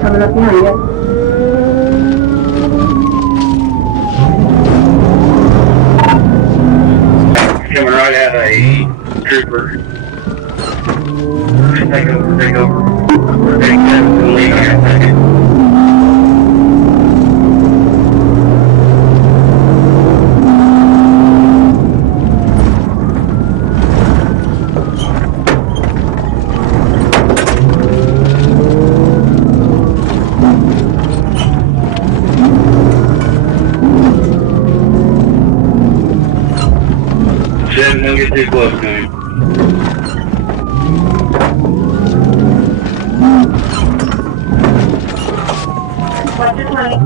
coming up behind you. Coming right at a trooper. Take over. Take that lead in a second. Don't get too close to him. What's your time?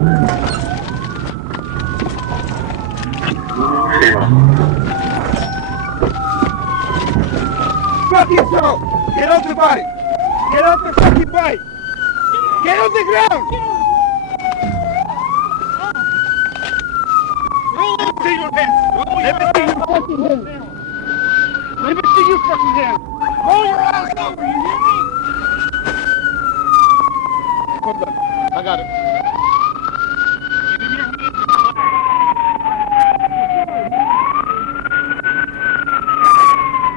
Fuck yourself! Get off the body! Get off the fucking bike! Get off the ground! Roll up to your hands! Let me see your fucking hands! Let me see your fucking hands! Roll your ass over, you hear me? Hold on, I got it.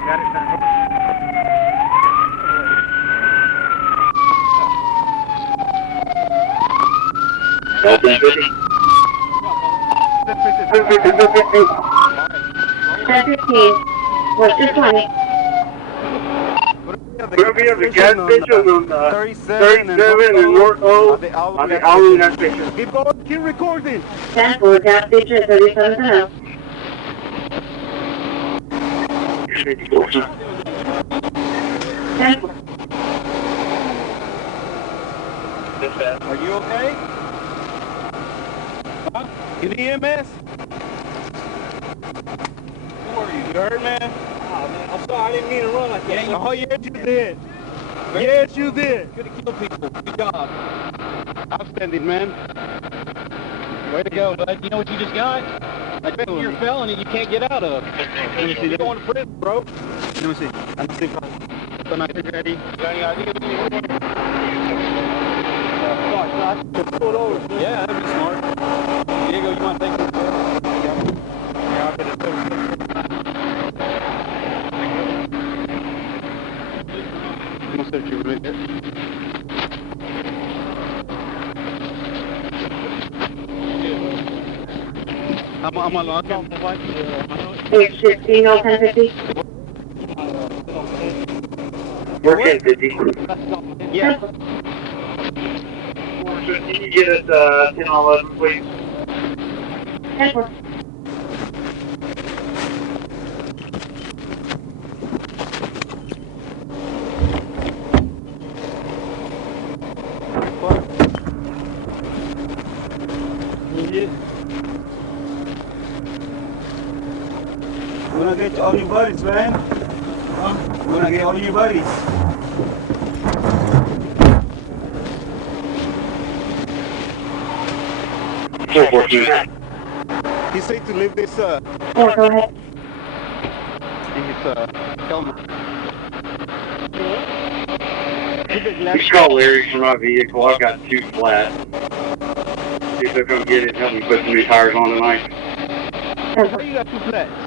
Got it now. Open 50. 10:15. What's your time? We're going to be at the gas station on 37 and North O on the Allen gas station. Keep recording. 10-4, gas station at 37 now. You're 54, sir. 10-4. Are you okay? You need EMS? Who are you? You hurt, man? Oh, man, I'm sorry. I didn't mean to run like that. Oh, yes, you did. Yes, you did. Could have killed people. Good job. Outstanding, man. Way to go, bud. You know what you just got? A 10-year felony you can't get out of. Let me see. You're going to prison, bro. Let me see. Let me see. So now you're ready. You got any idea? Pull it over. Yeah, that'd be smart. Diego, you want to take it? Yeah, I'll get it. I'm going to search you right there. I'm on lock. Page 16, 1050. We're 1050. Yeah. Can you get us 10 on 11, please? 10-4. We're gonna get all your buddies, man. We're gonna get all your buddies. He said to leave this, 4, go ahead. helmet. Just call Larry from my vehicle. I've got 2 flat. See if they'll come get it and help me put some new tires on tonight. Why you got 2 flats?